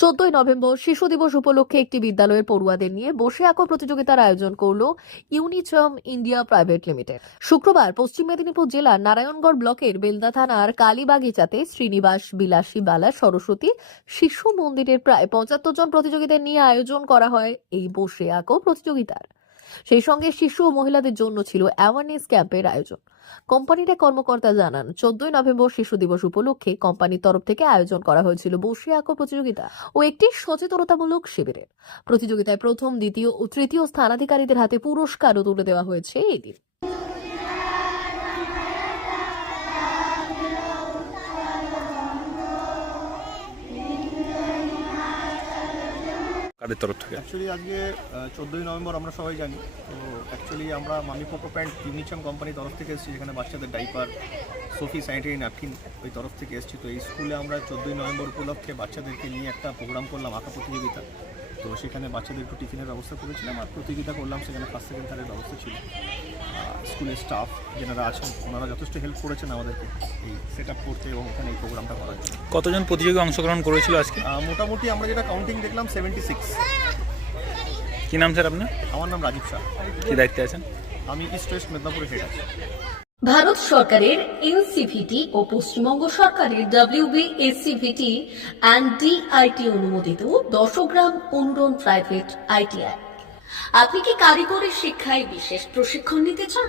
চোদ্দই নভেম্বর শিশু দিবস উপলক্ষে একটি বিদ্যালয়ের পড়ুয়াদের নিয়ে বসে আঁকো প্রতিযোগিতার আয়োজন করল ইউনিচম ইন্ডিয়া প্রাইভেট লিমিটেড। শুক্রবার পশ্চিম মেদিনীপুর জেলার নারায়ণগড় ব্লকের বেলদা থানার কালীবাগিচাতে শ্রীনিবাস বিলাসী বালা সরস্বতী শিশু মন্দিরের প্রায় পঁচাত্তর জন প্রতিযোগিতা নিয়ে আয়োজন করা হয় এই বসে আঁকো প্রতিযোগিতার। সেই সঙ্গে শিশু ও মহিলাদের জন্য ছিল অ্যাওয়ারনেস ক্যাম্পের আয়োজন। কোম্পানিটা কর্মকর্তা জানান, চোদ্দই নভেম্বর শিশু দিবস উপলক্ষে কোম্পানির তরফ থেকে আয়োজন করা হয়েছিল বসে আঁকো প্রতিযোগিতা ও একটি সচেতনতামূলক শিবিরের। প্রতিযোগিতায় প্রথম, দ্বিতীয় ও তৃতীয় স্থানাধিকারীদের হাতে পুরস্কারও তুলে দেওয়া হয়েছে এই দিন। কাদের তরফ থেকে। অ্যাকচুয়ালি আজকে চোদ্দোই নভেম্বর আমরা সবাই জানি। তো অ্যাকচুয়ালি আমরা মামি পোকো প্যান্ট ইউনিচাম কোম্পানির তরফ থেকে এসেছি, যেখানে বাচ্চাদের ডাইপার সোফি স্যানিটারি ন্যাপকিন ওই তরফ থেকে এসেছি। তো এই স্কুলে আমরা চোদ্দোই নভেম্বর উপলক্ষে বাচ্চাদেরকে নিয়ে একটা প্রোগ্রাম করলাম, আঁকা প্রতিযোগিতা। তো সেখানে বাচ্চাদের একটু টিফিনের ব্যবস্থা করেছিলাম আর প্রতিযোগিতা করলাম, সেখানে ফার্স্ট সেকেন্ড থার্ডের ব্যবস্থা ছিল। স্কুলের স্টাফ যেনারা আছেন ওনারা যথেষ্ট হেল্প করেছেন আমাদেরকে এই সেট আপ করতে এবং এখানে এই প্রোগ্রামটা করার জন্য। কতজন প্রতিযোগী অংশগ্রহণ করেছিল আজকে? মোটামুটি আমরা যেটা কাউন্টিং দেখলাম সেভেন্টি সিক্স কি নাম স্যার আপনার? আমার নাম রাজীব শাহ। কি দায়িত্বে আছেন? আমি ইস্ট ওয়েস্ট মেদিনীপুরের হেড আছি। ভারত সরকারের এনসিভিটি ও পশ্চিমবঙ্গ সরকারের ডাব্লিউবি এসসিভিটি অ্যান্ড ডিআইটি অনুমোদিত দশগ্রাম অনুরণ প্রাইভেট আইটিআই আপনি কি কারিগরি শিক্ষায় বিশেষ প্রশিক্ষণ নিতে চান?